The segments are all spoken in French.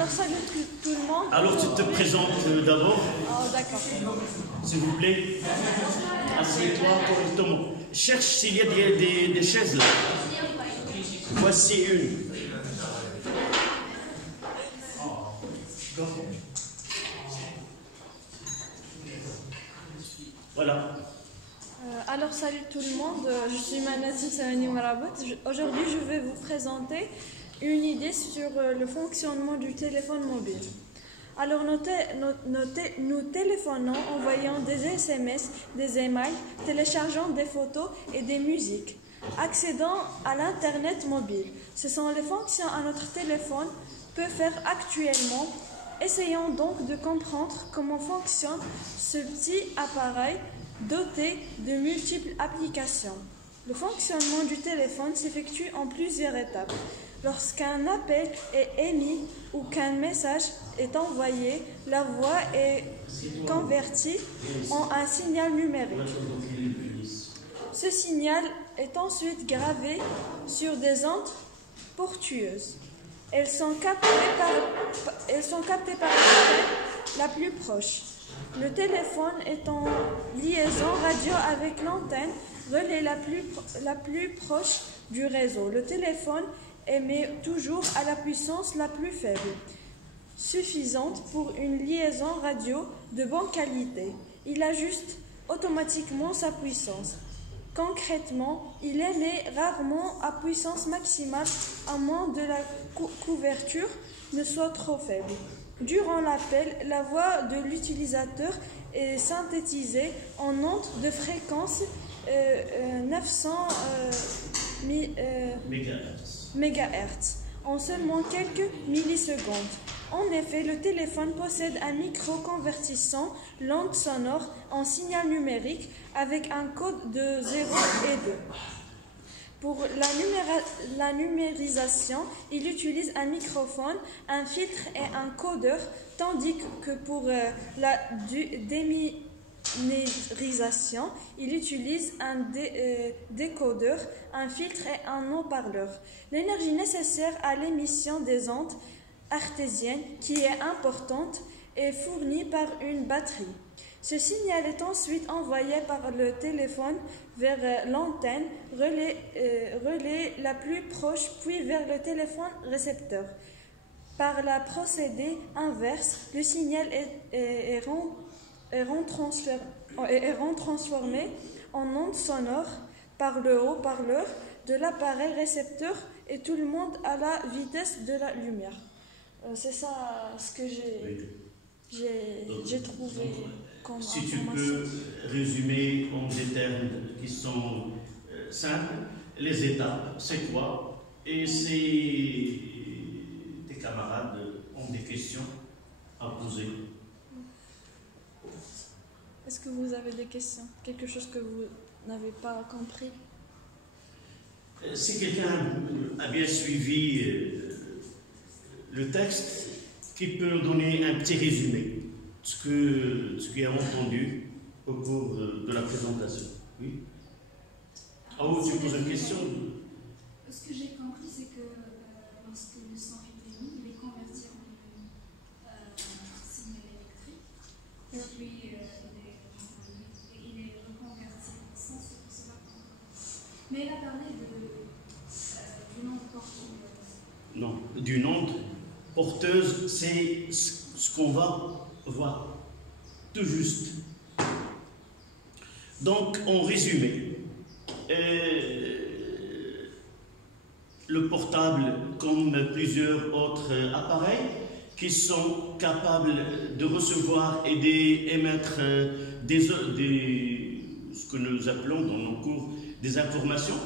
Alors, salut tout le monde. Alors, tu te présentes d'abord. Oh, d'accord. S'il vous plaît. Assieds-toi correctement. Cherche s'il y a des chaises là. Voici une. Voilà. Alors, salut tout le monde. Je suis Manati Sahani Marabout. Aujourd'hui, je vais vous présenter une idée sur le fonctionnement du téléphone mobile. Alors, nous téléphonons, envoyant des SMS, des emails, téléchargeant des photos et des musiques, accédant à l'Internet mobile. Ce sont les fonctions à notre téléphone peut faire actuellement. Essayons donc de comprendre comment fonctionne ce petit appareil doté de multiples applications. Le fonctionnement du téléphone s'effectue en plusieurs étapes. Lorsqu'un appel est émis ou qu'un message est envoyé, la voix est convertie en un signal numérique. Ce signal est ensuite gravé sur des ondes porteuses. Elles sont captées par l'antenne la plus proche. Le téléphone est en liaison radio avec l'antenne relais la plus proche du réseau. Le téléphone émet toujours à la puissance la plus faible, suffisante pour une liaison radio de bonne qualité. Il ajuste automatiquement sa puissance. Concrètement, il émet rarement à puissance maximale à moins que la couverture ne soit trop faible. Durant l'appel, la voix de l'utilisateur est synthétisée en ondes de fréquence 900 MHz en seulement quelques millisecondes. En effet, le téléphone possède un micro convertissant l'onde sonore en signal numérique avec un code de 0 et 2. Pour la numérisation, il utilise un microphone, un filtre et un codeur, tandis que pour la dénumérisation, il utilise un décodeur, un filtre et un haut-parleur. L'énergie nécessaire à l'émission des ondes artésiennes, qui est importante, est fournie par une batterie. Ce signal est ensuite envoyé par le téléphone vers l'antenne relais la plus proche, puis vers le téléphone récepteur. Par la procédé inverse, le signal est transformé en onde sonore par le haut-parleur de l'appareil récepteur et tout le monde à la vitesse de la lumière. C'est ça ce que j'ai trouvé. Si tu peux résumer en des termes qui sont simples, les étapes, c'est quoi? Et si tes camarades ont des questions à poser. Est-ce que vous avez des questions? Quelque chose que vous n'avez pas compris? Si quelqu'un a bien suivi le texte, qui peut nous donner un petit résumé de ce qu'il a entendu au cours de la présentation. Oui. Ah oui, tu poses une question. Ce que j'ai compris, c'est que lorsque le son est émis, il est converti en signal électrique, et puis il est reconverti en son, c'est pour cela qu'on... Mais il a parlé d'une onde porteuse. Non, d'une onde porteuse, c'est ce qu'on va voir, tout juste. Donc, en résumé, le portable, comme plusieurs autres appareils, qui sont capables de recevoir et d'émettre ce que nous appelons dans nos cours des informations.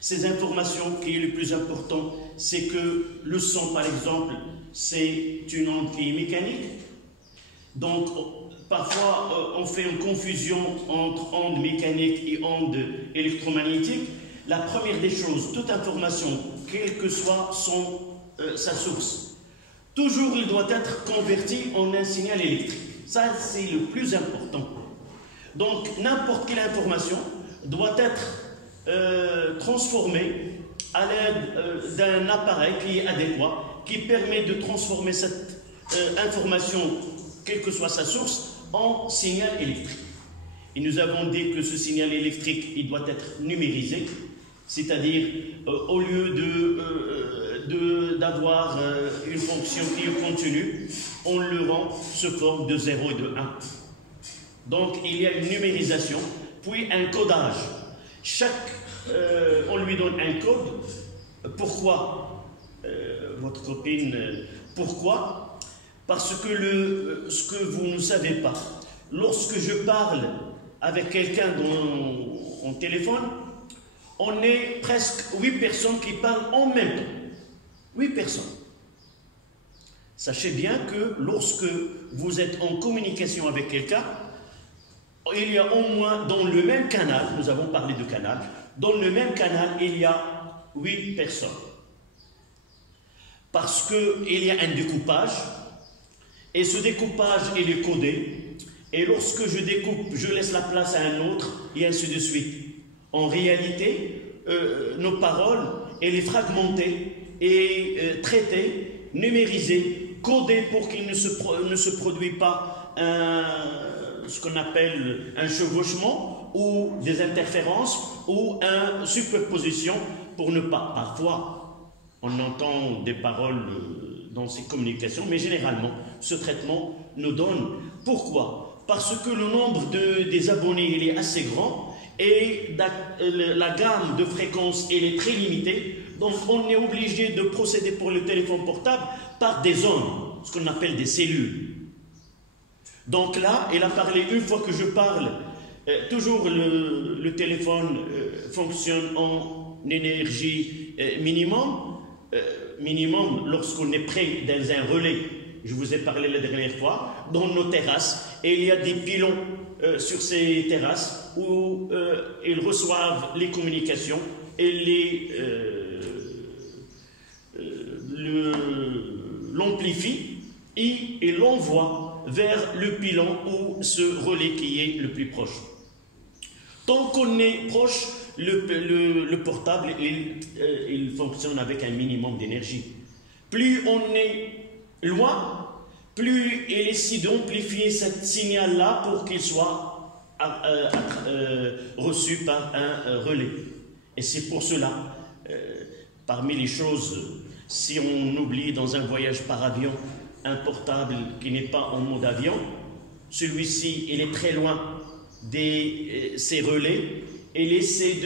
Ces informations, qui est le plus important, c'est que le son, par exemple, c'est une onde qui est mécanique. Donc, parfois, on fait une confusion entre onde mécanique et onde électromagnétique. La première des choses, toute information, quelle que soit sa source, toujours il doit être converti en un signal électrique. Ça, c'est le plus important. Donc, n'importe quelle information doit être transformée à l'aide d'un appareil qui est adéquat, qui permet de transformer cette information, quelle que soit sa source, en signal électrique. Et nous avons dit que ce signal électrique, il doit être numérisé, c'est-à-dire au lieu d'avoir une fonction qui est continue, on le rend sous forme de 0 et de 1. Donc il y a une numérisation, puis un codage. On lui donne un code. Pourquoi, votre copine, pourquoi? Parce que ce que vous ne savez pas, lorsque je parle avec quelqu'un en téléphone, on est presque 8 personnes qui parlent en même temps. 8 personnes. Sachez bien que lorsque vous êtes en communication avec quelqu'un, il y a au moins dans le même canal, nous avons parlé de canal, dans le même canal, il y a 8 personnes. Parce qu'il y a un découpage, et ce découpage, il est codé, et lorsque je découpe, je laisse la place à un autre, et ainsi de suite. En réalité, nos paroles, elles sont fragmentées et traitées, numérisées, codées pour qu'il ne se produise pas ce qu'on appelle un chevauchement ou des interférences ou une superposition pour ne pas. Parfois, on entend des paroles dans ces communications, mais généralement, ce traitement nous donne. Pourquoi? Parce que le nombre des abonnés il est assez grand et la gamme de fréquences elle est très limitée. Donc, on est obligé de procéder pour le téléphone portable par des zones, ce qu'on appelle des cellules. Donc là, il a parlé, une fois que je parle, toujours le téléphone fonctionne en énergie minimum. Minimum lorsqu'on est près dans un relais. Je vous ai parlé la dernière fois, dans nos terrasses, et il y a des pylônes sur ces terrasses où ils reçoivent les communications et l'amplifient et ils l'envoient vers le pylône ou ce relais qui est le plus proche. Tant qu'on est proche, le portable, il fonctionne avec un minimum d'énergie. Plus on est loin, plus il essaie d'amplifier ce signal-là pour qu'il soit reçu par un relais. Et c'est pour cela, parmi les choses, si on oublie dans un voyage par avion un portable qui n'est pas en mode avion, celui-ci, il est très loin de ces relais, et il essaie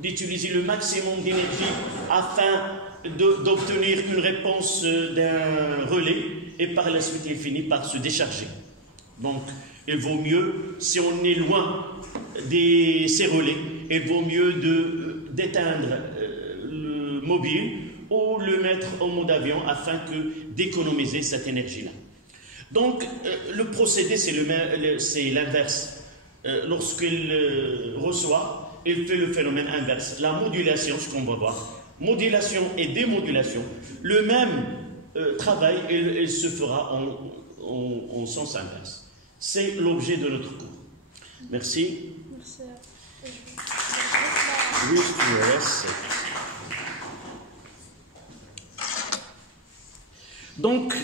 d'utiliser le maximum d'énergie afin d'obtenir une réponse d'un relais, et par la suite il finit par se décharger. Donc il vaut mieux, si on est loin de ces relais, il vaut mieux d'éteindre le mobile ou le mettre en mode avion afin d'économiser cette énergie-là. Donc le procédé c'est l'inverse. Lorsqu'il reçoit, il fait le phénomène inverse. La modulation, ce qu'on va voir, modulation et démodulation, le même travail, il se fera en sens inverse. C'est l'objet de notre cours. Merci. Merci. Donc,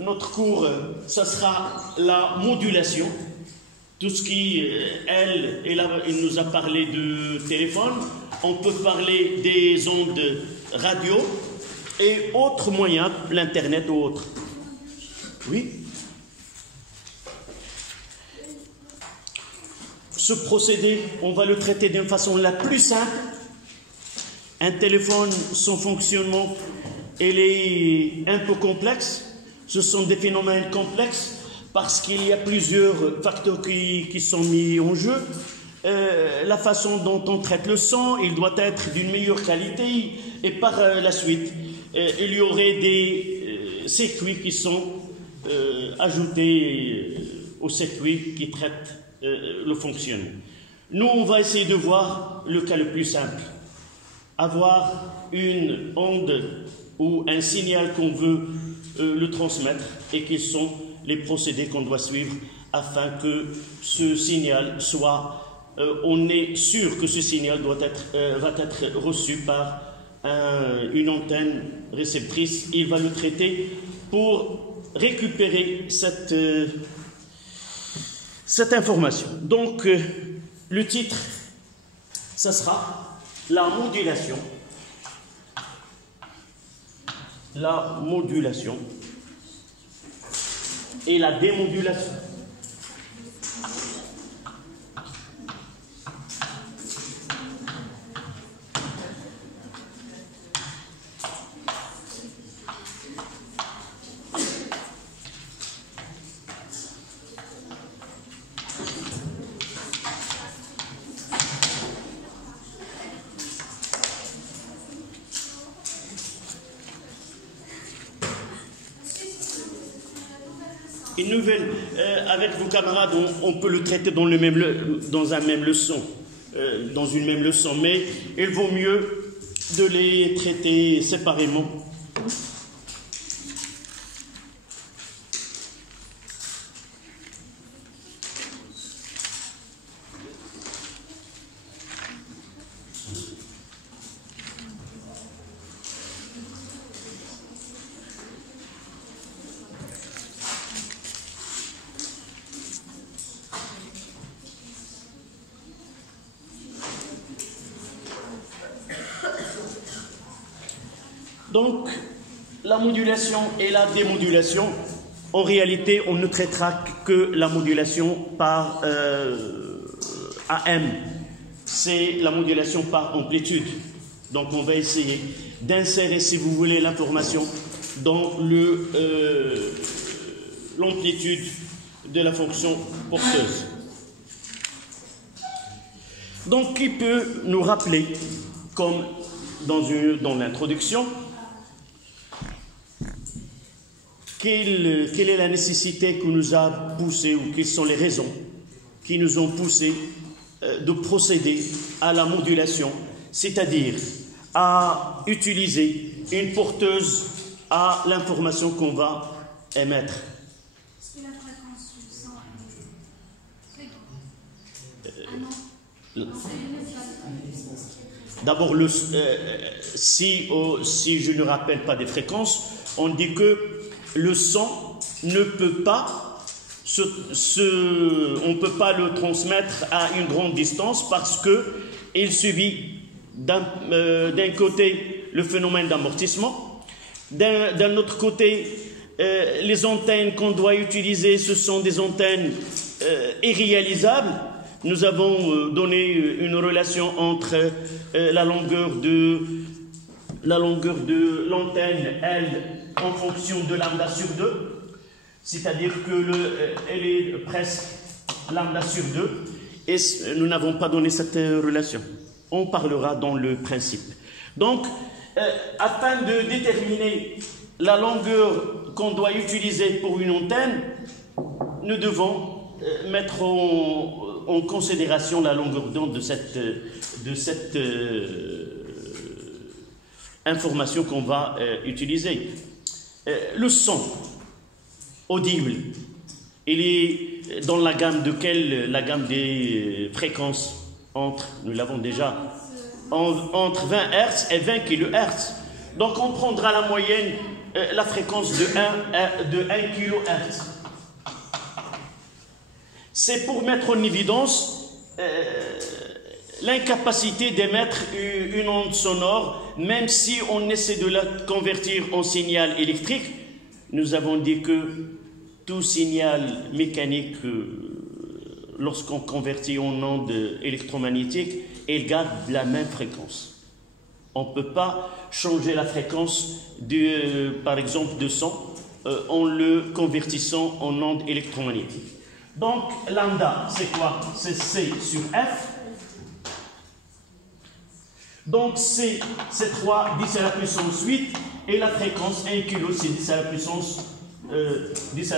notre cours, ça sera la modulation. Tout ce qui, il nous a parlé de téléphone, on peut parler des ondes radio et autres moyens, l'Internet ou autres. Oui. Ce procédé, on va le traiter d'une façon la plus simple. Un téléphone, son fonctionnement, il est un peu complexe. Ce sont des phénomènes complexes parce qu'il y a plusieurs facteurs qui sont mis en jeu. La façon dont on traite le son, il doit être d'une meilleure qualité, et par la suite, il y aurait des circuits qui sont ajoutés aux circuits qui traitent le fonctionnement. Nous, on va essayer de voir le cas le plus simple. Avoir une onde ou un signal qu'on veut le transmettre, et quels sont les procédés qu'on doit suivre afin que ce signal soit on est sûr que ce signal va être reçu par une antenne réceptrice. Il va le traiter pour récupérer cette information. Donc, le titre, ça sera la modulation. La modulation et la démodulation. Une nouvelle, avec vos camarades, on peut le traiter dans une même leçon, mais il vaut mieux de les traiter séparément. Donc, la modulation et la démodulation, en réalité, on ne traitera que la modulation par AM. C'est la modulation par amplitude. Donc, on va essayer d'insérer, si vous voulez, l'information dans l'amplitude de la fonction porteuse. Donc, qui peut nous rappeler, comme dans l'introduction, quelle est la nécessité qui nous a poussé, ou quelles sont les raisons qui nous ont poussé de procéder à la modulation, c'est-à-dire à utiliser une porteuse à l'information qu'on va émettre. Est-ce que la fréquence du son est D'abord, si je ne rappelle pas des fréquences, on dit que le son ne peut pas on ne peut pas le transmettre à une grande distance parce qu'il subit d'un côté le phénomène d'amortissement, d'un autre côté les antennes qu'on doit utiliser, ce sont des antennes irréalisables. Nous avons donné une relation entre la longueur de l'antenne L en fonction de lambda sur 2, c'est-à-dire qu'elle est presque lambda sur 2, et nous n'avons pas donné cette relation. On parlera dans le principe. Donc, afin de déterminer la longueur qu'on doit utiliser pour une antenne, nous devons mettre en considération la longueur d'onde de cette information qu'on va utiliser. Le son audible, il est dans la gamme de la gamme des fréquences nous l'avons déjà, entre 20 Hz et 20 kHz. Donc on prendra la moyenne, la fréquence de 1 kHz. C'est pour mettre en évidence l'incapacité d'émettre une onde sonore, même si on essaie de la convertir en signal électrique. Nous avons dit que tout signal mécanique, lorsqu'on convertit en onde électromagnétique, il garde la même fréquence. On ne peut pas changer la fréquence, par exemple, de son en le convertissant en onde électromagnétique. Donc, lambda, c'est quoi? C'est C sur F. Donc, c'est 3, 10 à la puissance 8, et la fréquence 1 kg, c'est 10 à la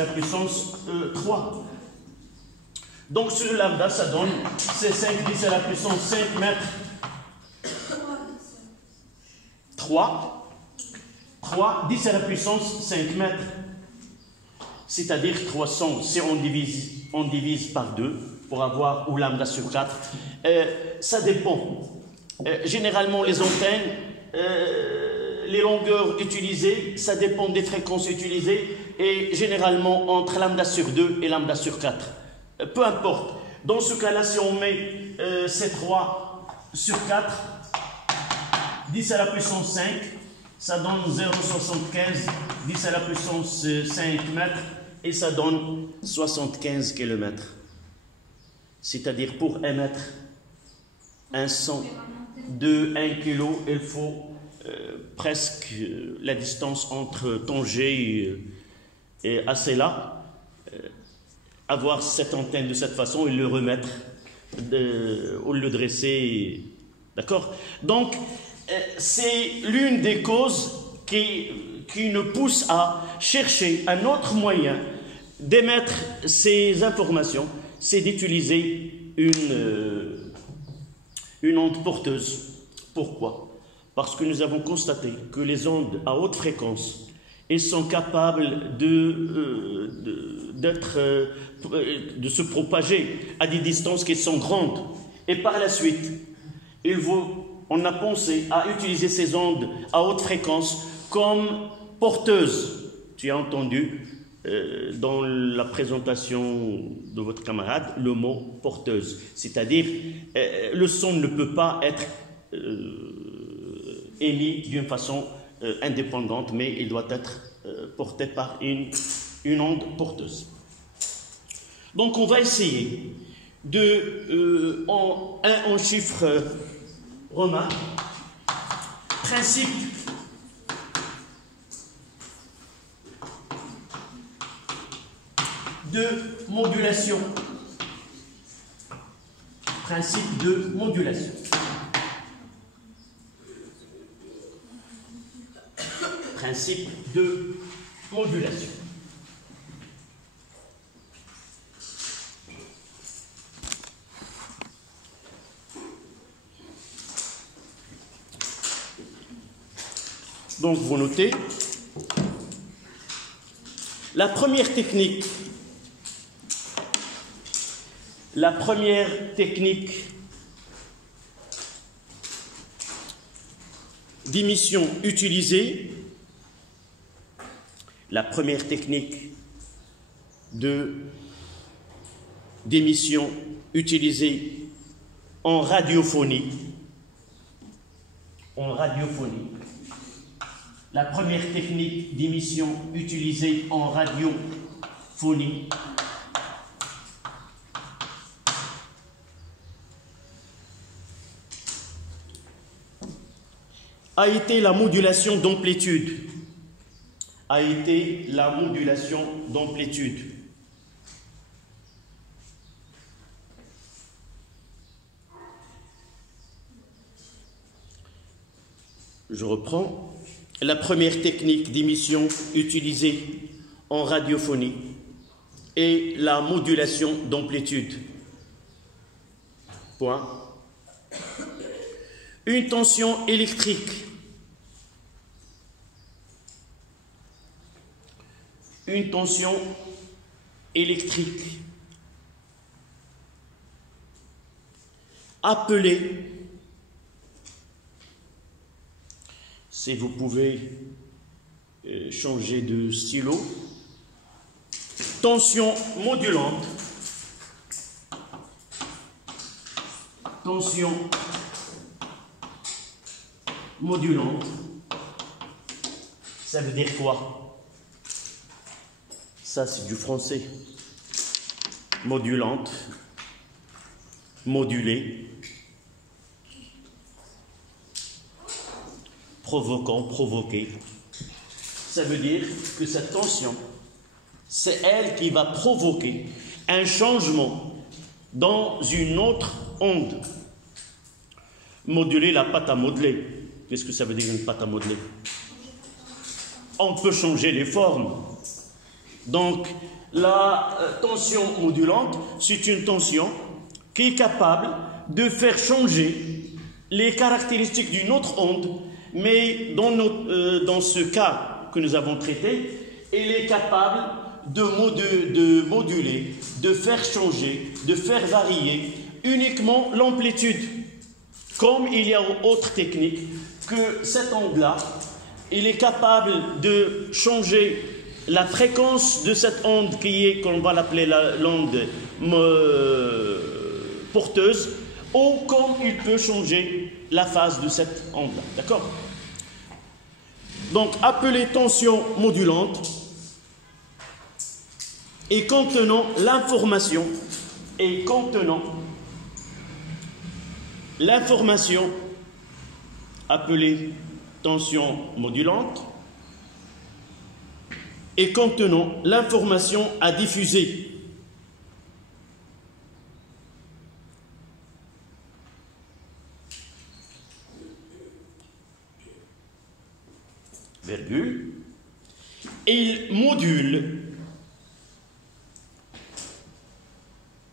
puissance 3. Donc, sur le lambda, ça donne, c'est 5, 10 à la puissance 5 mètres. 3, 10 à la puissance 5 mètres. C'est-à-dire 300, si on divise par 2, pour avoir, ou lambda sur 4. Ça dépend. Généralement, les antennes, les longueurs utilisées, ça dépend des fréquences utilisées, et généralement entre lambda sur 2 et lambda sur 4. Peu importe. Dans ce cas-là, si on met C3 sur 4, 10 à la puissance 5, ça donne 0,75, 10 à la puissance 5 mètres, et ça donne 75 km. C'est-à-dire pour émettre un son de 1 kg, il faut presque la distance entre Tanger et Asséla, avoir cette antenne de cette façon et le remettre ou le dresser. D'accord? Donc, c'est l'une des causes qui nous pousse à chercher un autre moyen d'émettre ces informations, c'est d'utiliser une onde porteuse. Pourquoi? Parce que nous avons constaté que les ondes à haute fréquence, elles sont capables de se propager à des distances qui sont grandes. Et par la suite, on a pensé à utiliser ces ondes à haute fréquence comme porteuses. Tu as entendu dans la présentation de votre camarade le mot porteuse. C'est-à-dire, le son ne peut pas être émis d'une façon indépendante, mais il doit être porté par une onde porteuse. Donc on va essayer en chiffres romains, principe de modulation. Principe de modulation. Principe de modulation. Donc vous notez, la première technique d'émission utilisée, la première technique d'émission utilisée en radiophonie, la première technique d'émission utilisée en radiophonie a été la modulation d'amplitude. Je reprends. La première technique d'émission utilisée en radiophonie est la modulation d'amplitude. Point. Une tension électrique. Une tension électrique appelée, si vous pouvez changer de stylo, tension modulante, ça veut dire quoi? Ça, c'est du français. Modulante, modulée, provoquant, provoqué. Ça veut dire que cette tension, c'est elle qui va provoquer un changement dans une autre onde. Moduler la pâte à modeler. Qu'est-ce que ça veut dire une pâte à modeler? On peut changer les formes. Donc, la tension modulante, c'est une tension qui est capable de faire changer les caractéristiques d'une autre onde, mais dans ce cas que nous avons traité, elle est capable de moduler, de faire changer, de faire varier uniquement l'amplitude. Comme il y a autre technique que cette onde-là, il est capable de changer la fréquence de cette onde qui est, qu'on va l'appeler l'onde porteuse, ou comme il peut changer la phase de cette onde-là. D'accord? Donc, appelée tension modulante et contenant l'information appelée tension modulante et contenant l'information à diffuser. Virgule. Il module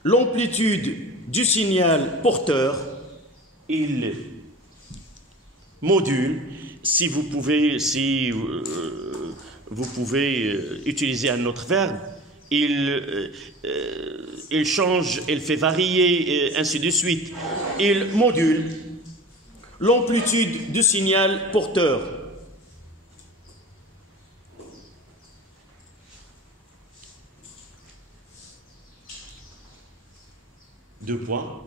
l'amplitude du signal porteur. Il module, si vous pouvez utiliser un autre verbe, il change, il fait varier, et ainsi de suite. Il module l'amplitude du signal porteur. Deux points,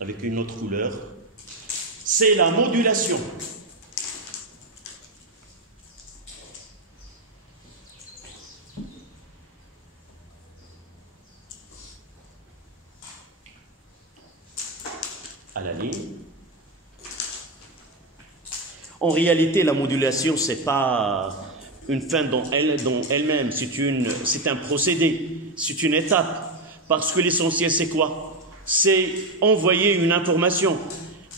avec une autre couleur. C'est la modulation. À la ligne. En réalité, la modulation, ce n'est pas une fin dans elle-même, c'est un procédé, c'est une étape. Parce que l'essentiel, c'est quoi? C'est envoyer une information.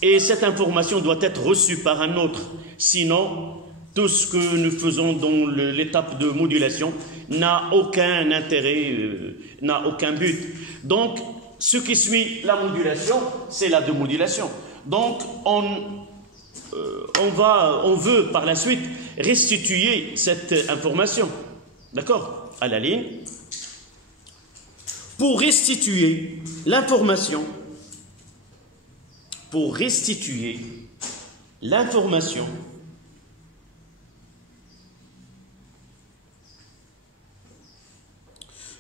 Et cette information doit être reçue par un autre. Sinon, tout ce que nous faisons dans l'étape de modulation n'a aucun intérêt, n'a aucun but. Donc, ce qui suit la modulation, c'est la démodulation. Donc, on veut par la suite restituer cette information. D'accord? À la ligne. Pour restituer l'information,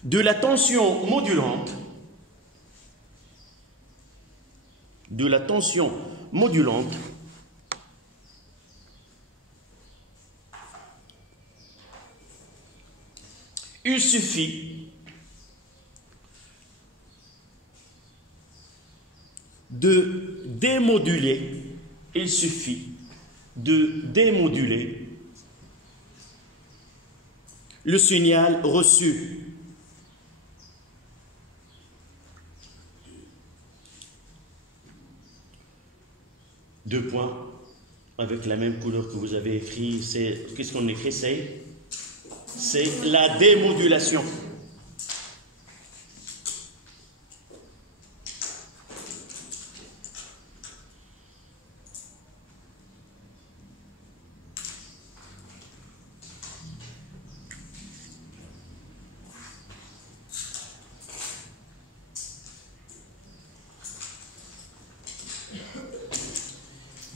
de la tension modulante, il suffit de démoduler, le signal reçu. Deux points, avec la même couleur que vous avez écrit, qu'est-ce qu'on écrit? C'est la démodulation.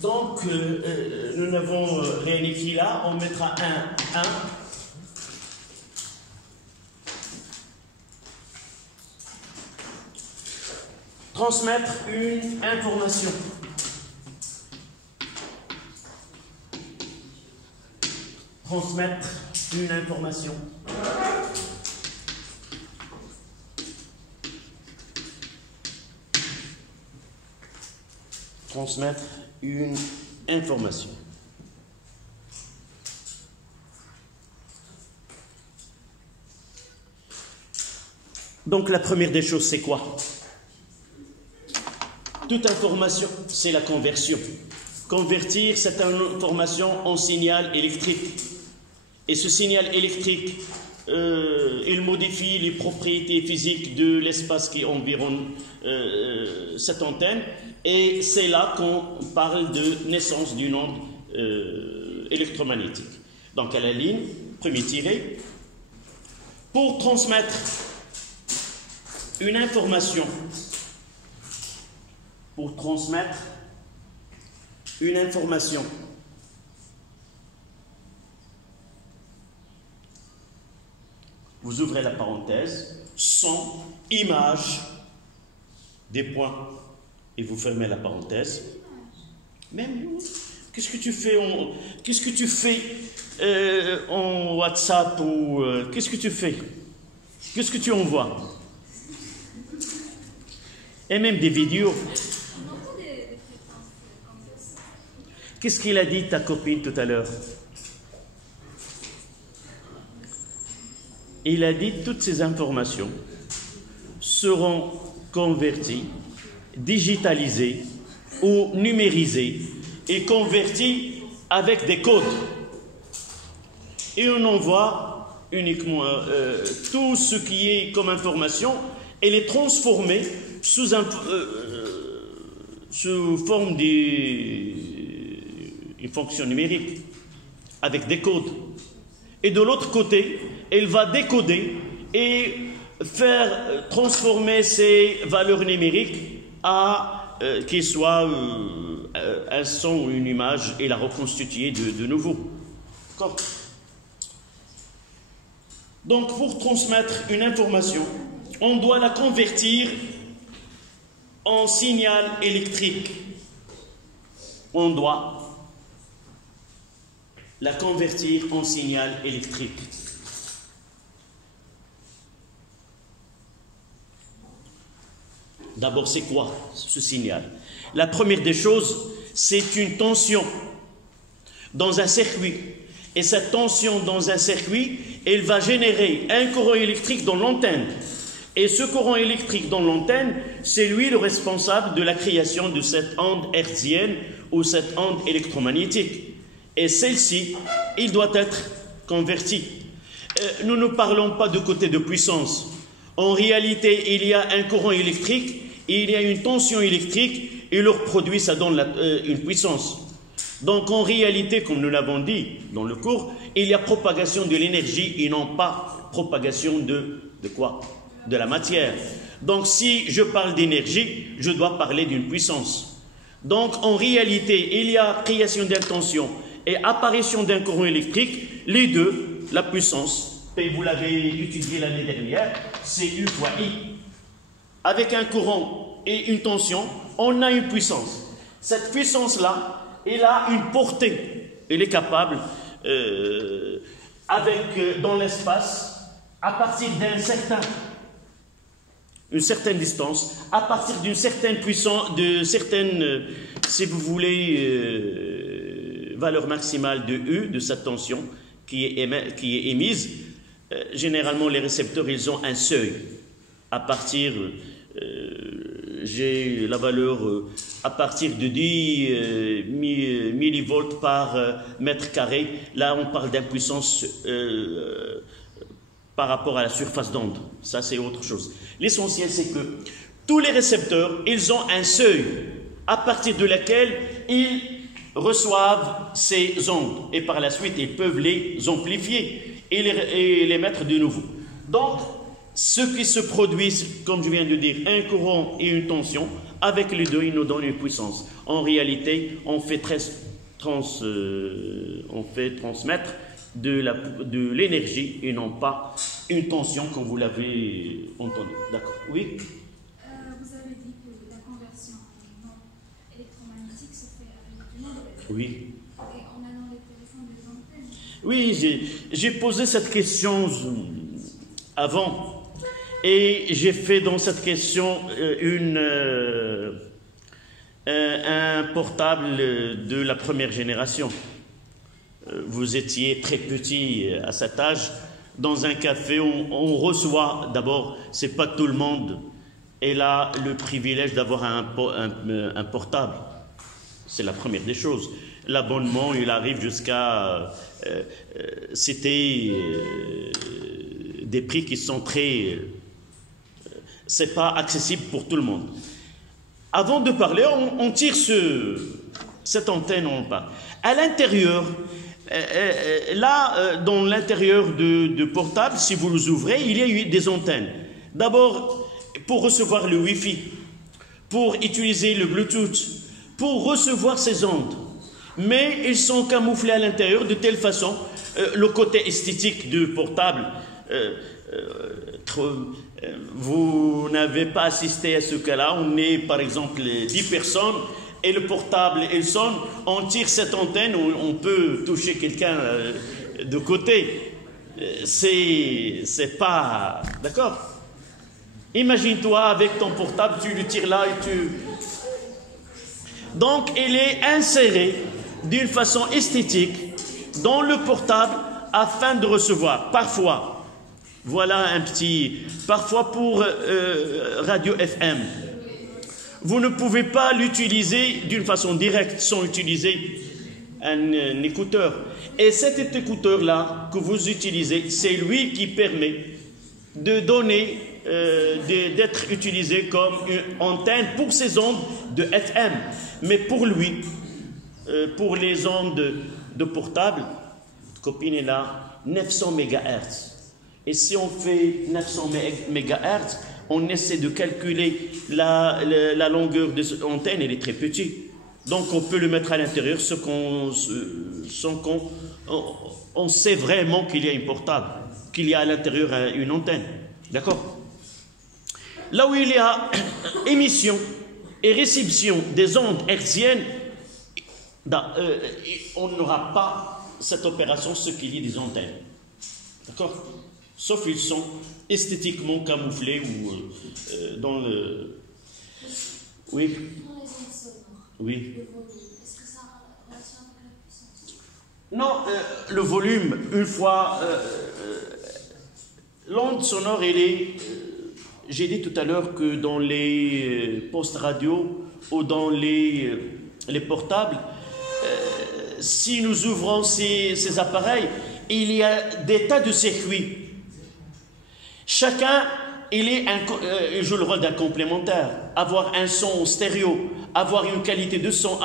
Donc, nous n'avons rien écrit là, on mettra 1. Transmettre une information. Transmettre une information. Transmettre une information. Donc la première des choses, c'est quoi? Toute information, c'est la conversion. Convertir cette information en signal électrique. Et ce signal électrique, il modifie les propriétés physiques de l'espace qui environne cette antenne. Et c'est là qu'on parle de naissance d'une onde électromagnétique. Donc à la ligne, premier tiré, Pour transmettre une information, vous ouvrez la parenthèse, son, image, des points, et vous fermez la parenthèse. Même qu'est-ce que tu fais en WhatsApp ou qu'est-ce que tu fais? Qu'est-ce que tu envoies? Et même des vidéos. Qu'est-ce qu'il a dit ta copine tout à l'heure? Il a dit toutes ces informations seront converties, digitalisées ou numérisées et converties avec des codes. Et on envoie uniquement tout ce qui est comme information et les transformer sous forme d'une fonction numérique avec des codes. Et de l'autre côté, elle va décoder et faire transformer ces valeurs numériques à qu'il soit un son ou une image et la reconstituer de nouveau. D'accord? Donc, pour transmettre une information, on doit la convertir en signal électrique. On doit la convertir en signal électrique. D'abord, c'est quoi ce signal? La première des choses, c'est une tension dans un circuit. Et cette tension dans un circuit, elle va générer un courant électrique dans l'antenne. Et ce courant électrique dans l'antenne, c'est lui le responsable de la création de cette onde hertzienne ou cette onde électromagnétique. Et celle-ci, il doit être convertie. Nous ne parlons pas de côté de puissance. En réalité, il y a un courant électrique, il y a une tension électrique, et leur produit, ça donne une puissance. Donc en réalité, comme nous l'avons dit dans le cours, il y a propagation de l'énergie et non pas propagation de quoi? De la matière. Donc si je parle d'énergie, je dois parler d'une puissance. Donc en réalité, il y a création d'une tension et apparition d'un courant électrique, les deux, la puissance, et vous l'avez étudié l'année dernière, c'est U fois I. Avec un courant et une tension, on a une puissance. Cette puissance-là, elle a une portée. Elle est capable, dans l'espace, à partir une certaine distance, à partir d'une certaine puissance, si vous voulez, valeur maximale de U, de cette tension qui est émise, généralement les récepteurs, ils ont un seuil. À partir, j'ai la valeur à partir de 10 millivolts par mètre carré. Là, on parle d'impuissance par rapport à la surface d'onde. Ça, c'est autre chose. L'essentiel, c'est que tous les récepteurs, ils ont un seuil à partir de laquelle ils reçoivent ces ondes. Et par la suite, ils peuvent les amplifier et les mettre de nouveau. Donc, ce qui se produit, comme je viens de dire, un courant et une tension, avec les deux, ils nous donnent une puissance. En réalité, on fait transmettre de l'énergie et non pas une tension comme vous l'avez entendu. D'accord? Oui? Vous avez dit que la conversion en électromagnétique se fait avec du nombre. Oui. Et on a dans les téléphones des antennes. Oui, j'ai posé cette question avant. Et j'ai fait dans cette question un portable de la première génération. Vous étiez très petit à cet âge. Dans un café, on reçoit, d'abord, c'est pas tout le monde et a le privilège d'avoir un portable. C'est la première des choses. L'abonnement, il arrive jusqu'à... c'était des prix qui sont très... c'est pas accessible pour tout le monde. Avant de parler, on tire cette antenne, on parle. À l'intérieur, Là, dans l'intérieur de portable, si vous les ouvrez, il y a des antennes. D'abord, pour recevoir le Wi-Fi, pour utiliser le Bluetooth, pour recevoir ces ondes. Mais ils sont camouflés à l'intérieur de telle façon, le côté esthétique du portable, vous n'avez pas assisté à ce cas-là. On est par exemple 10 personnes et le portable il sonne, on tire cette antenne, on peut toucher quelqu'un de côté. C'est pas... D'accord? Imagine-toi avec ton portable, tu le tires là et tu... Donc il est inséré d'une façon esthétique dans le portable afin de recevoir parfois... Voilà un petit... Parfois pour radio FM. Vous ne pouvez pas l'utiliser d'une façon directe sans utiliser un écouteur. Et cet écouteur-là que vous utilisez, c'est lui qui permet de donner, d'être utilisé comme une antenne pour ces ondes de FM. Mais pour lui, pour les ondes de portable, copine est là, 900 MHz. Et si on fait 900 MHz, on essaie de calculer la longueur de cette antenne, elle est très petite. Donc on peut le mettre à l'intérieur sans qu'on sait vraiment qu'il y a une portable, qu'il y a à l'intérieur une antenne. D'accord? Là où il y a émission et réception des ondes hertziennes, on n'aura pas cette opération, ce qu'il y a des antennes. D'accord? Sauf qu'ils sont esthétiquement camouflés ou dans le... Oui. Dans les ondes sonores. Oui. Le volume, est-ce que ça a relation avec la puissance? Non, le volume, une fois... l'onde sonore, elle est... j'ai dit tout à l'heure que dans les postes radio ou dans les portables, si nous ouvrons ces appareils, il y a des tas de circuits. Chacun, il joue le rôle d'un complémentaire. Avoir un son stéréo, avoir une qualité de son,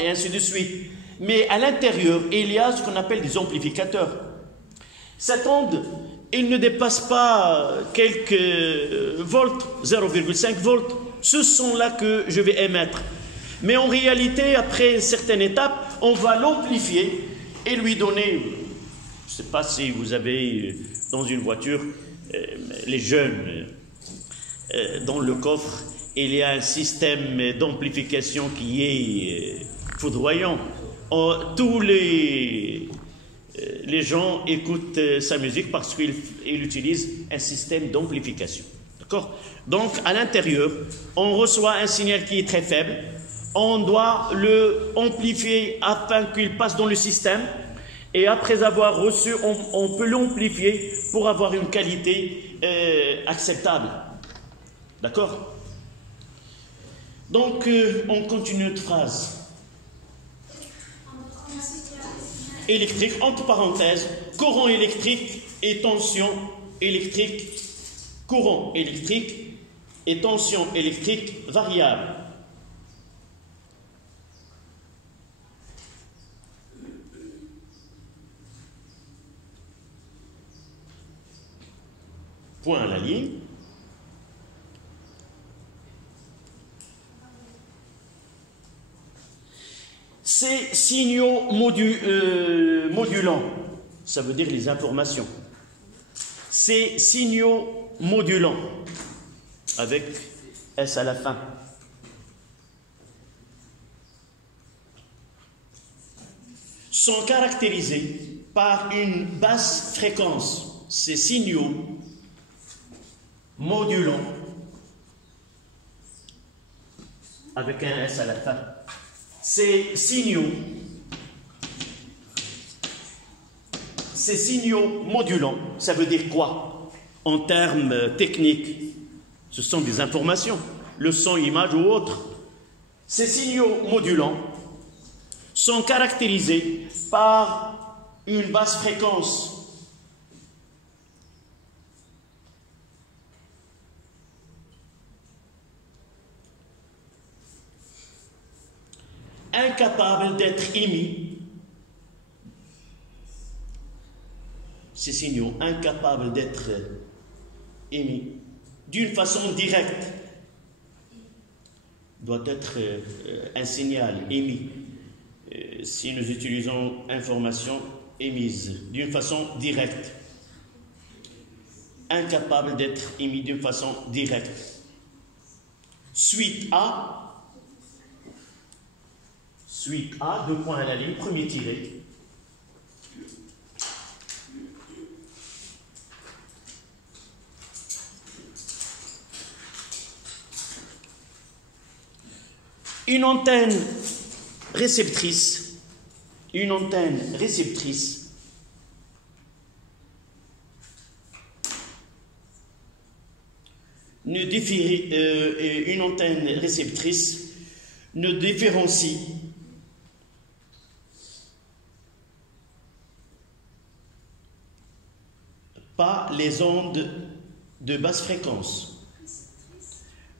et ainsi de suite. Mais à l'intérieur, il y a ce qu'on appelle des amplificateurs. Cette onde, il ne dépasse pas quelques volts, 0,5 volts. Ce son-là que je vais émettre. Mais en réalité, après une certaine étape, on va l'amplifier et lui donner... Je ne sais pas si vous avez dans une voiture, les jeunes, dans le coffre, il y a un système d'amplification qui est foudroyant. Tous les gens écoutent sa musique parce qu'il utilise un système d'amplification. D'accord? Donc, à l'intérieur, on reçoit un signal qui est très faible. On doit le amplifier afin qu'il passe dans le système. Et après avoir reçu, on peut l'amplifier pour avoir une qualité acceptable. D'accord? Donc, on continue notre phrase. Électrique, entre parenthèses, courant électrique et tension électrique. Courant électrique et tension électrique variable. Point à la ligne. Ces signaux modulants, ça veut dire les informations. Ces signaux modulants, avec S à la fin, sont caractérisés par une basse fréquence. Ces signaux modulants, avec un S à la fin. Ces signaux modulants, ça veut dire quoi? En termes techniques, ce sont des informations, le son, image ou autre. Ces signaux modulants sont caractérisés par une basse fréquence. Incapable d'être émis ces signaux incapables d'être émis d'une façon directe, doit être un signal émis si nous utilisons information émise d'une façon directe, incapable d'être émis d'une façon directe. Suite A, deux points à la ligne, premier tiré. Une antenne réceptrice ne différencie pas les ondes de basse fréquence.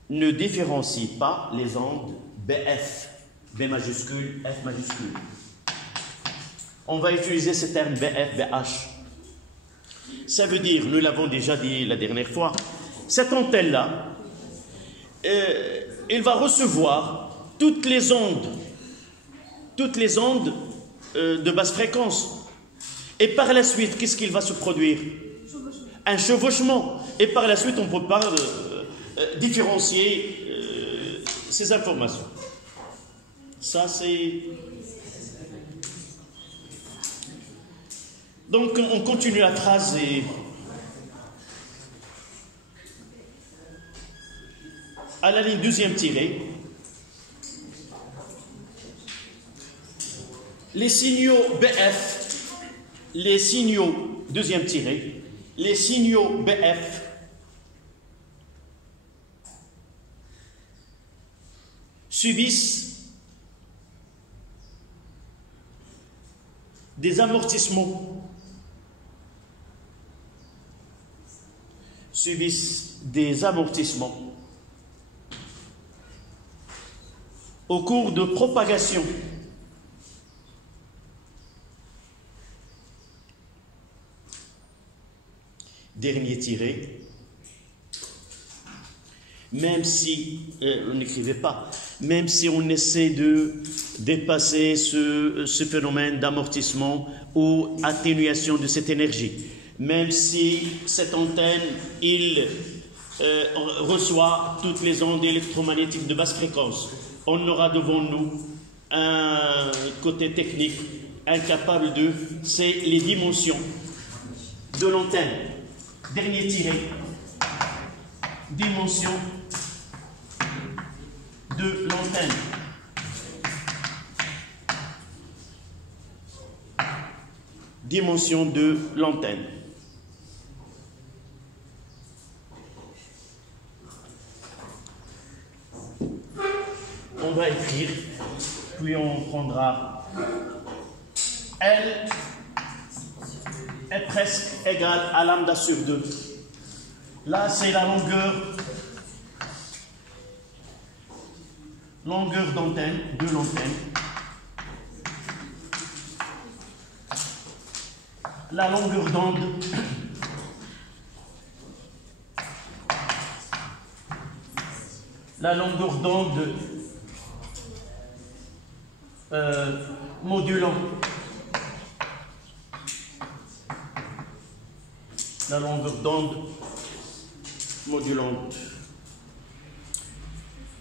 Ne différencie pas les ondes BF, B majuscule, F majuscule. On va utiliser ce terme BF, BH. Ça veut dire, nous l'avons déjà dit la dernière fois, cette antenne-là, elle va recevoir toutes les ondes de basse fréquence. Et par la suite, qu'est-ce qu'il va se produire? Un chevauchement. Et par la suite, on ne peut pas différencier ces informations. Ça, c'est... Donc, on continue la phrase et... À la ligne deuxième tirée, les signaux BF, deuxième tirée, les signaux BF subissent des amortissements, au cours de propagation. Dernier tiré. Même si, n'écrivez pas, même si on essaie de dépasser ce phénomène d'amortissement ou atténuation de cette énergie, même si cette antenne, il reçoit toutes les ondes électromagnétiques de basse fréquence, on aura devant nous un côté technique incapable de... C'est les dimensions de l'antenne. Dernier tiré. Dimension de l'antenne. Dimension de l'antenne. On va écrire, puis on prendra L est presque égale à lambda sur 2. Là, c'est la longueur d'antenne, de l'antenne. La longueur d'onde modulant. La longueur d'onde modulante.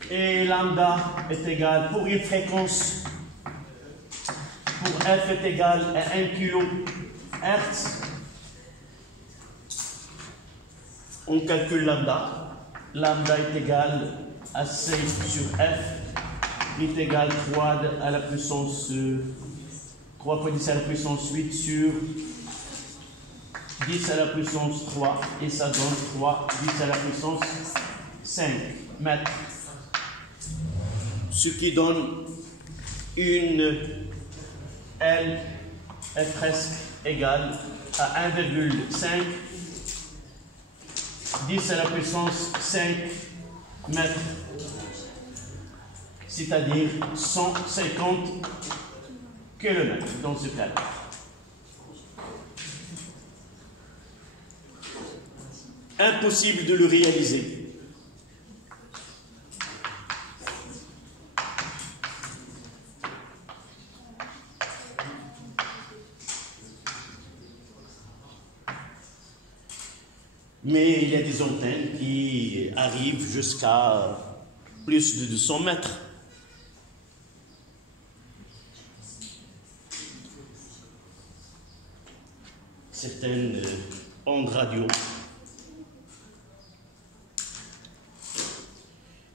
Et lambda est égal, pour une fréquence, pour F est égal à 1 kHz. On calcule lambda. Lambda est égal à C sur F, est égal 3 à la puissance 3 fois 10 à la puissance 8 sur 10 à la puissance 3, et ça donne 3, 10 à la puissance 5 mètres. Ce qui donne une L est presque égale à 1,5 10 à la puissance 5 mètres, c'est-à-dire 150 km dans ce cas. impossible de le réaliser. Mais il y a des antennes qui arrivent jusqu'à plus de 200 mètres. Certaines ondes radio.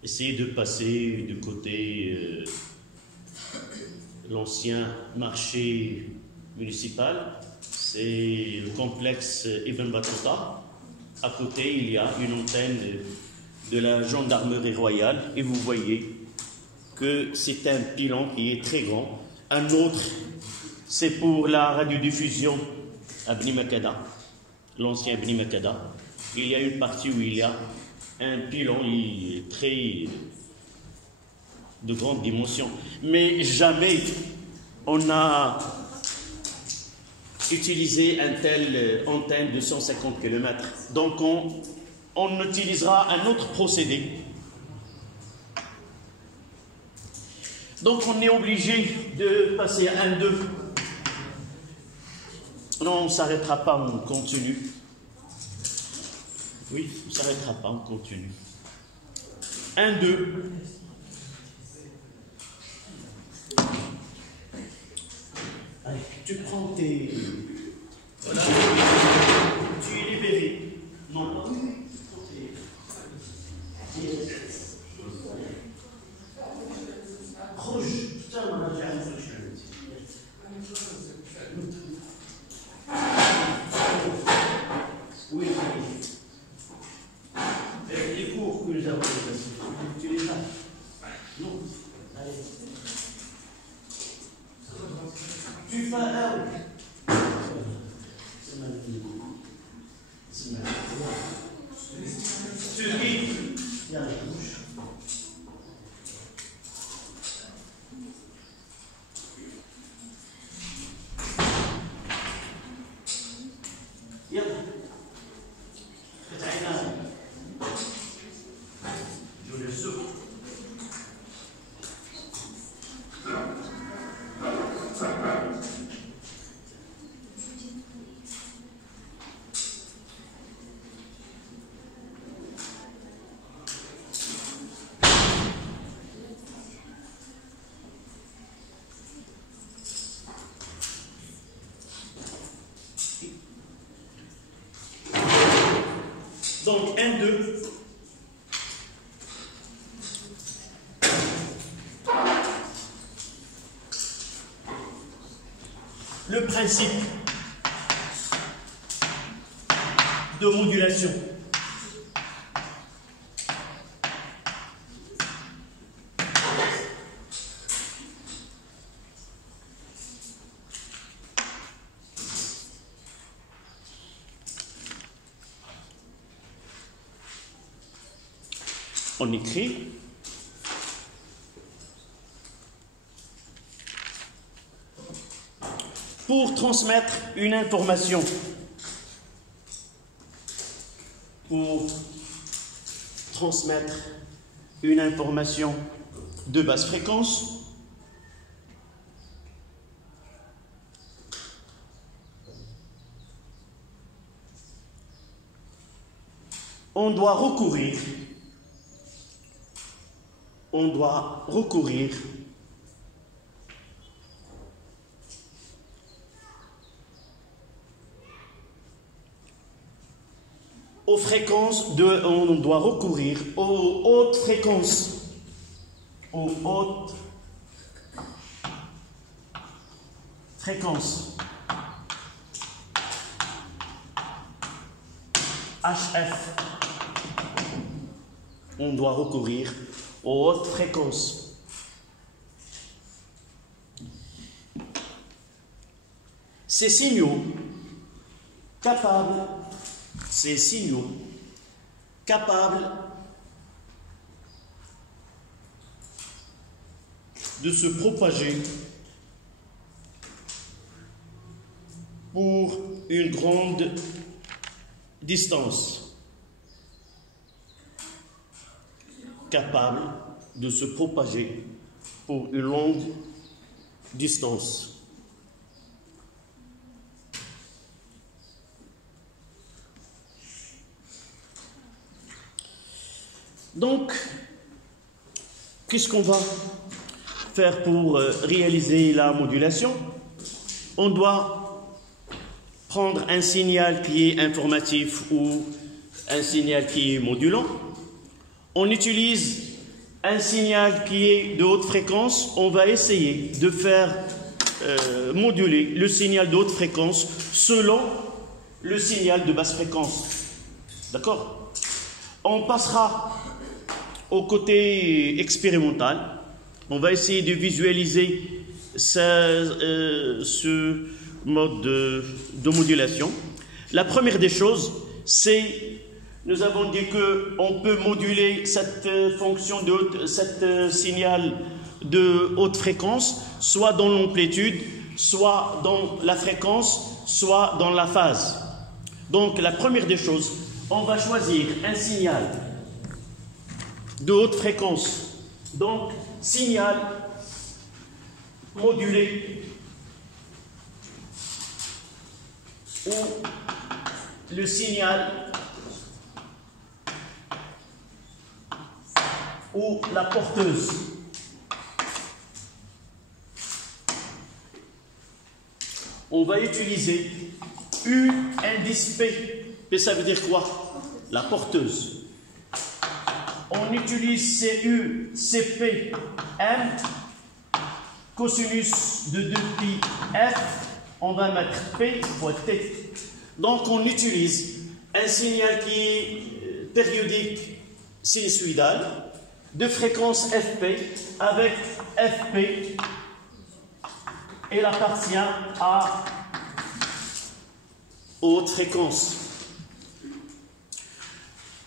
Essayez de passer du côté l'ancien marché municipal. C'est le complexe Ibn Battuta. À côté, il y a une antenne de la gendarmerie royale et vous voyez que c'est un pylône qui est très grand. Un autre, c'est pour la radiodiffusion à Bni Makada, l'ancien Bni Makada. Il y a une partie où il y a un pylône très de grande dimension. Mais jamais on a utilisé une telle antenne de 150 km. Donc on utilisera un autre procédé. Donc on est obligé de passer à 1-2. Non, on ne s'arrêtera pas, on continue. Oui, on ne s'arrêtera pas, on continue. 1-2. Allez, tu prends tes... Voilà. Tu es libéré. Non, pas oui. Rouge. Putain, on a déjà un rouge. Oui, les cours que nous avons passés, tu les as? Non. Allez. Tu fais un. C'est magnifique. C'est magnifique. Tu ris. Il y a la bouche. Donc, 1, 2. Le principe de modulation. On écrit pour transmettre une information, de basse fréquence, on doit recourir aux fréquences on doit recourir aux hautes fréquences, HF. On doit recourir aux hautes fréquences. Ces signaux capables de se propager pour une grande distance. capable de se propager pour une longue distance. Donc, qu'est-ce qu'on va faire pour réaliser la modulation? On doit prendre un signal qui est informatif ou un signal qui est modulant. On utilise un signal qui est de haute fréquence. On va essayer de faire moduler le signal de haute fréquence selon le signal de basse fréquence. D'accord? On passera au côté expérimental. On va essayer de visualiser ce mode de modulation. La première des choses, c'est, nous avons dit qu'on peut moduler cette fonction cet signal de haute fréquence, soit dans l'amplitude, soit dans la fréquence, soit dans la phase. Donc la première des choses, on va choisir un signal de haute fréquence. Donc signal modulé ou le signal ou la porteuse. On va utiliser U indice P. P, ça veut dire quoi? La porteuse. On utilise CU, CP, M, cosinus de 2pi F, on va mettre P fois T. Donc on utilise un signal qui est périodique sinusoïdal de fréquence FP avec FP, il appartient à haute fréquence.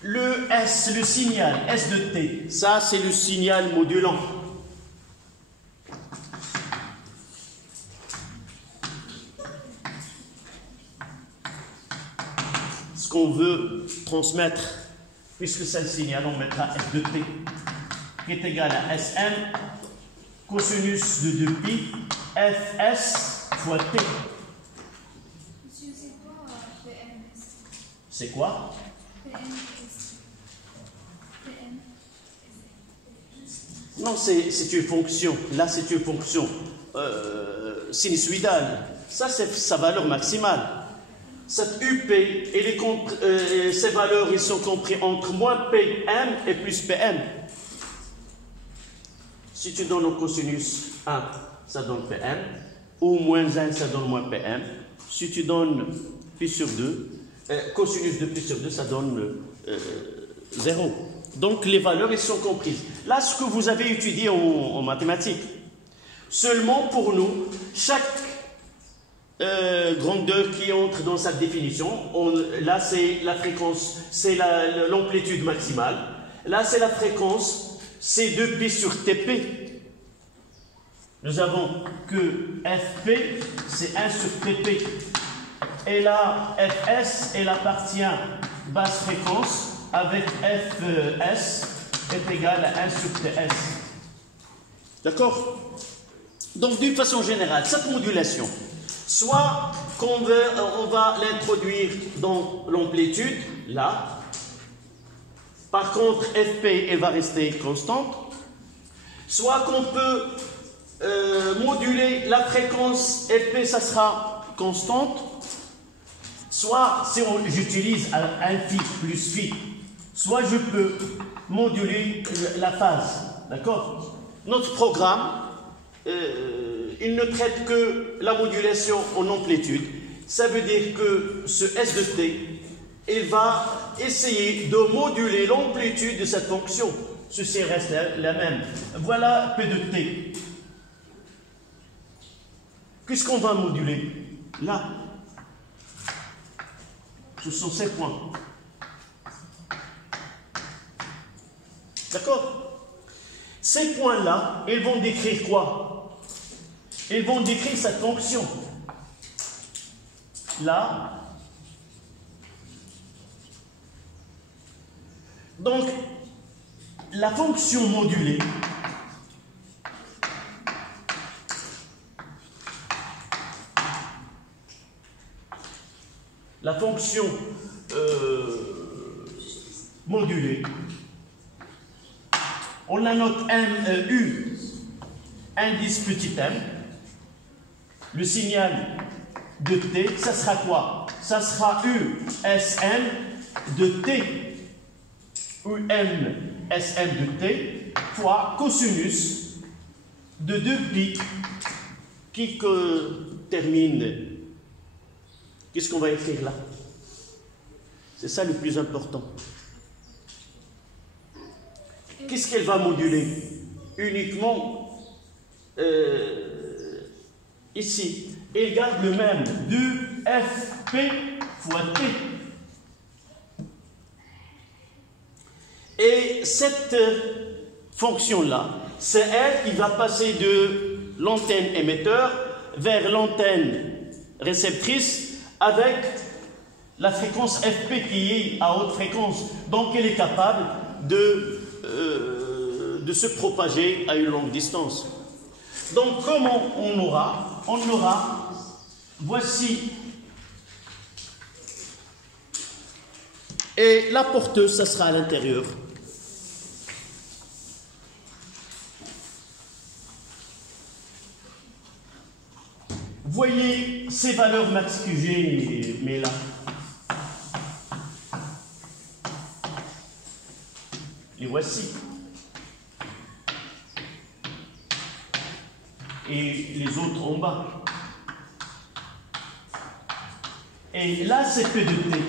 Le S, le signal S de T, ça c'est le signal modulant. Ce qu'on veut transmettre, puisque c'est le signal, on mettra S de T, qui est égal à Sm, cosinus de 2pi, Fs fois T. Monsieur, c'est quoi PMS? C'est quoi? Non, c'est une fonction. Là, c'est une fonction sinusoïdale. Ça, c'est sa valeur maximale. Cette UP, ces valeurs, ils sont compris entre moins PM et plus PM. Si tu donnes au cosinus 1, ça donne PM, ou moins 1, ça donne moins PM. Si tu donnes pi sur 2, cosinus de pi sur 2, ça donne 0. Donc les valeurs, elles sont comprises. Là, ce que vous avez étudié en mathématiques, seulement pour nous, chaque grandeur qui entre dans cette définition, là c'est la fréquence, c'est l'amplitude maximale. Là c'est la fréquence, c'est 2pi sur TP. Nous avons que FP, c'est 1 sur TP. Et là, Fs, elle appartient basse fréquence, avec Fs est égal à 1 sur Ts. D'accord? Donc, d'une façon générale, cette modulation, soit on va l'introduire dans l'amplitude, là. Par contre, Fp, elle va rester constante. Soit qu'on peut moduler la fréquence Fp, ça sera constante. Soit, si j'utilise un phi plus phi, soit je peux moduler la phase. D'accord? Notre programme, il ne traite que la modulation en amplitude. Ça veut dire que ce S de T, il va essayer de moduler l'amplitude de cette fonction. Ceci reste la même. Voilà P de T. Qu'est-ce qu'on va moduler? Là. Ce sont ces points. D'accord? Ces points-là, ils vont décrire quoi? Ils vont décrire cette fonction. Là. Donc, la fonction modulée, modulée, on la note U, indice petit m, le signal de t, ça sera quoi? Ça sera USM de t, UMSM de t, fois cosinus de 2π qui termine. Qu'est-ce qu'on va écrire là? C'est ça le plus important. Qu'est-ce qu'elle va moduler? Uniquement ici. Elle garde le même 2fp fois t. Et cette fonction-là, c'est elle qui va passer de l'antenne émetteur vers l'antenne réceptrice avec la fréquence fp qui est à haute fréquence. Donc elle est capable de se propager à une longue distance. Donc comment on aura? On aura, voici, et la porteuse, ça sera à l'intérieur. Voyez ces valeurs max que j'ai mis là. Les voici. Et les autres en bas. Et là, c'est P de T.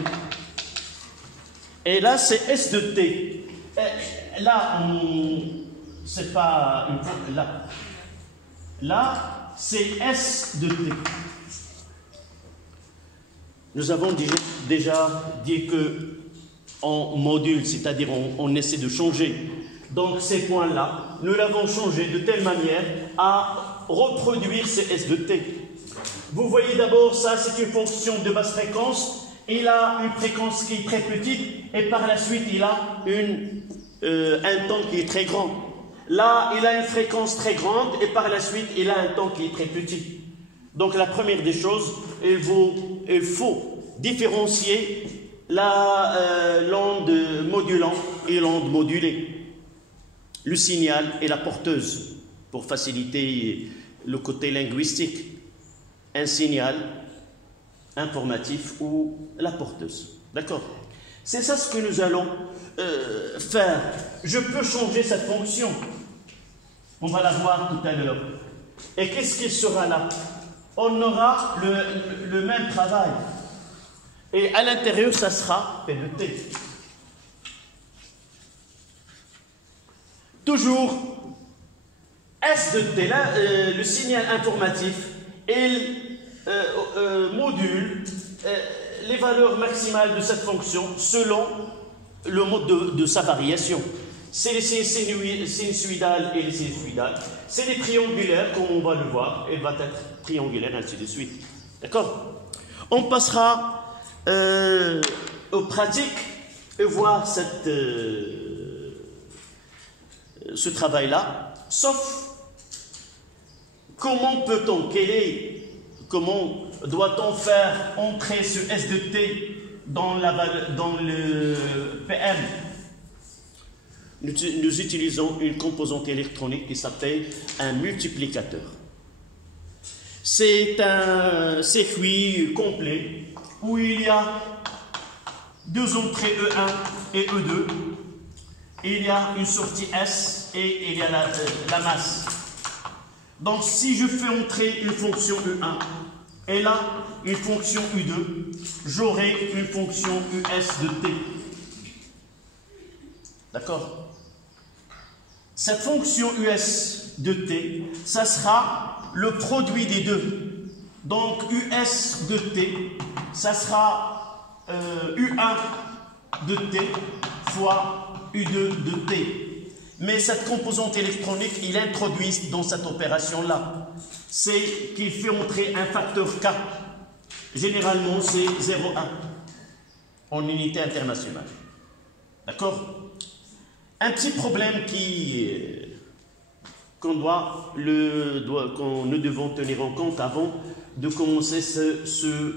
Et là, c'est S de T. Et là, c'est pas une... Là, c'est S de T. Nous avons déjà dit que on module, c'est-à-dire on essaie de changer. Donc ces points-là, nous l'avons changé de telle manière à reproduire ces S de T. Vous voyez d'abord, ça c'est une fonction de basse fréquence. Il a une fréquence qui est très petite et par la suite il a un temps qui est très grand. Là, il a une fréquence très grande et par la suite il a un temps qui est très petit. Donc la première des choses, il faut différencier l'onde modulant et l'onde modulée, le signal et la porteuse, pour faciliter le côté linguistique, un signal informatif ou la porteuse. D'accord? C'est ça ce que nous allons faire. Je peux changer cette fonction. On va la voir tout à l'heure. Et qu'est-ce qui sera là? On aura le même travail. Et à l'intérieur, ça sera P de T. Toujours S de T, là, le signal informatif, il module les valeurs maximales de cette fonction selon le mode de sa variation. C'est les sinusoïdales et les sinusoïdales. C'est les triangulaires, comme on va le voir. Elle va être triangulaire, ainsi de suite. D'accord? On passera aux pratiques et voir ce travail-là. Sauf, comment peut-on, comment doit-on faire entrer ce S de T dans le PM? Nous utilisons une composante électronique qui s'appelle un multiplicateur. C'est un circuit complet où il y a deux entrées E1 et E2. Il y a une sortie S et il y a la masse. Donc si je fais entrer une fonction E1 et là une fonction U2, j'aurai une fonction US de T. D'accord? Cette fonction US de T, ça sera le produit des deux. Donc US de T, ça sera U1 de T fois U2 de T. Mais cette composante électronique, il introduit dans cette opération-là, c'est qu'il fait entrer un facteur K. Généralement, c'est 0,1 en unité internationale. D'accord? Un petit problème qu'on nous devons tenir en compte avant de commencer ce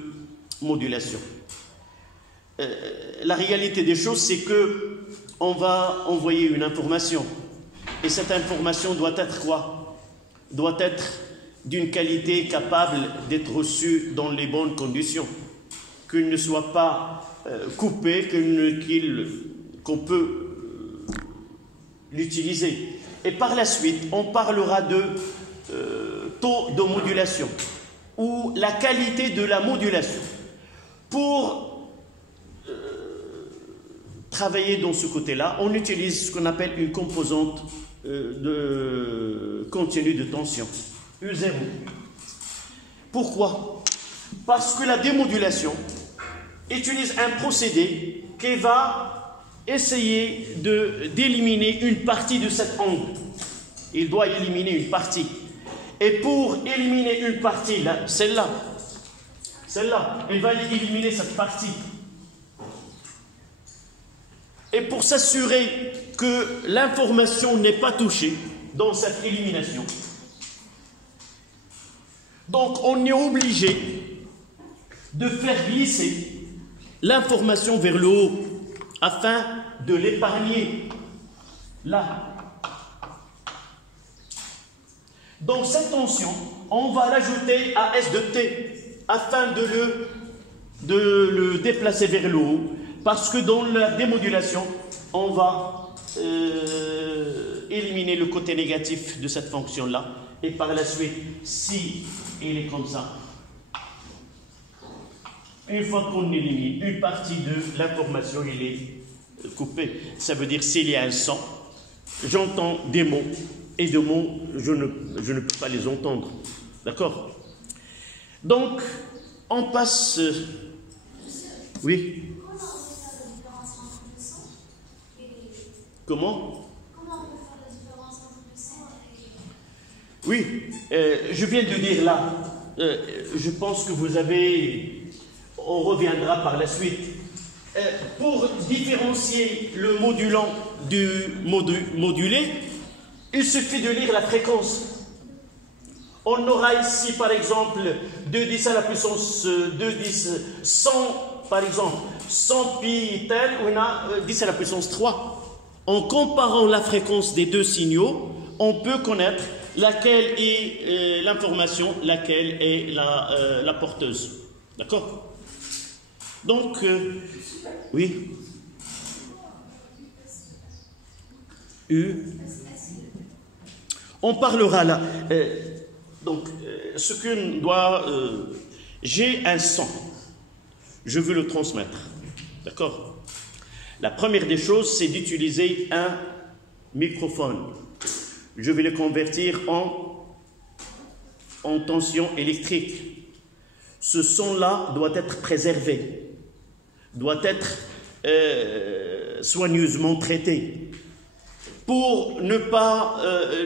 modulation. La réalité des choses, c'est que on va envoyer une information et cette information doit être quoi? Doit être d'une qualité capable d'être reçue dans les bonnes conditions, qu'il ne soit pas coupé, qu'on peut l'utiliser. Et par la suite, on parlera de taux de modulation ou la qualité de la modulation. Pour travailler dans ce côté-là, on utilise ce qu'on appelle une composante de continu de tension, U0. Pourquoi? Parce que la démodulation utilise un procédé qui va essayer d'éliminer une partie de cet angle. Il doit éliminer une partie. Et pour éliminer une partie, celle-là, il va éliminer cette partie. Et pour s'assurer que l'information n'est pas touchée dans cette élimination, donc on est obligé de faire glisser l'information vers le haut afin de l'épargner là. Donc cette tension, on va l'ajouter à S de T afin de le déplacer vers le haut, parce que dans la démodulation, on va éliminer le côté négatif de cette fonction-là, et par la suite, si il est comme ça, une fois qu'on élimine une partie de l'information, il est coupé. Ça veut dire s'il y a un son, j'entends des mots, et de mots, je ne peux pas les entendre. D'accord? Donc, on passe... Oui? Comment? Comment on peut faire la différence entre le son et... Oui, je viens de dire là, je pense que vous avez... On reviendra par la suite. Pour différencier le modulant du modulé, il suffit de lire la fréquence. On aura ici, par exemple, 210 à la puissance 210, 100, par exemple, 100 pi tel, on a 10 à la puissance 3. En comparant la fréquence des deux signaux, on peut connaître laquelle est l'information, laquelle est la porteuse. D'accord? Donc, oui. On parlera là. Donc, ce que doit... j'ai un son. Je veux le transmettre. D'accord? La première des choses, c'est d'utiliser un microphone. Je vais le convertir en tension électrique. Ce son-là doit être préservé, doit être soigneusement traité. Pour ne pas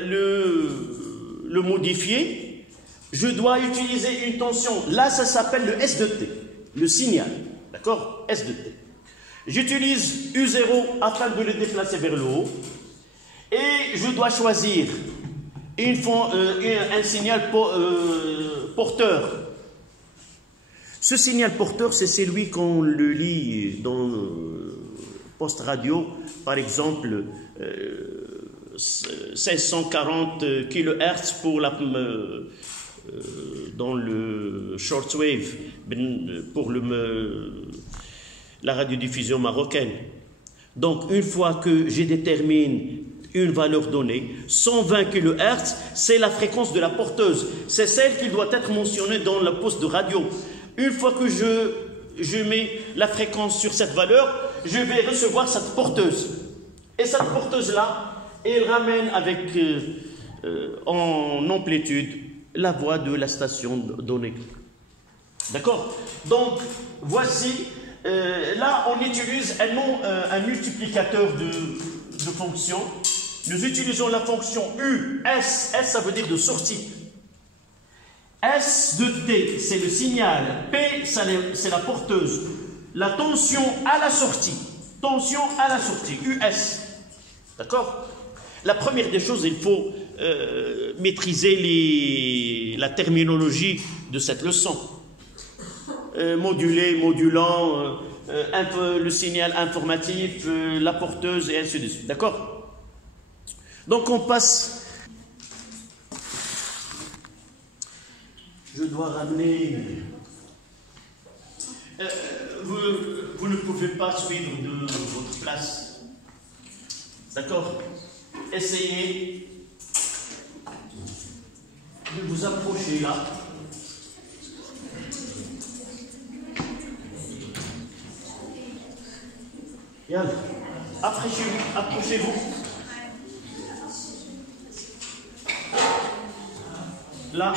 le modifier, je dois utiliser une tension. Là, ça s'appelle le S de T, le signal. D'accord? S de T. J'utilise U0 afin de le déplacer vers le haut. Et je dois choisir un signal porteur. Ce signal porteur, c'est celui qu'on le lit dans poste radio, par exemple 1640 kHz pour dans le shortwave, pour la radiodiffusion marocaine. Donc, une fois que je détermine une valeur donnée, 120 kHz, c'est la fréquence de la porteuse. C'est celle qui doit être mentionnée dans le poste de radio. Une fois que je mets la fréquence sur cette valeur, je vais recevoir cette porteuse. Et cette porteuse-là, elle ramène avec en amplitude la voix de la station donnée. D'accord? Donc, voici, là on utilise un multiplicateur de fonctions. Nous utilisons la fonction U, S, S ça veut dire de sortie. S de T, c'est le signal, P, c'est la porteuse. La tension à la sortie, US. D'accord? La première des choses, il faut maîtriser la terminologie de cette leçon. Modulé, modulant, le signal informatif, la porteuse et ainsi de suite. D'accord? Donc on passe. Je dois ramener. Vous ne pouvez pas suivre de votre place. D'accord? Essayez de vous approcher là. Yann, approchez-vous. Là.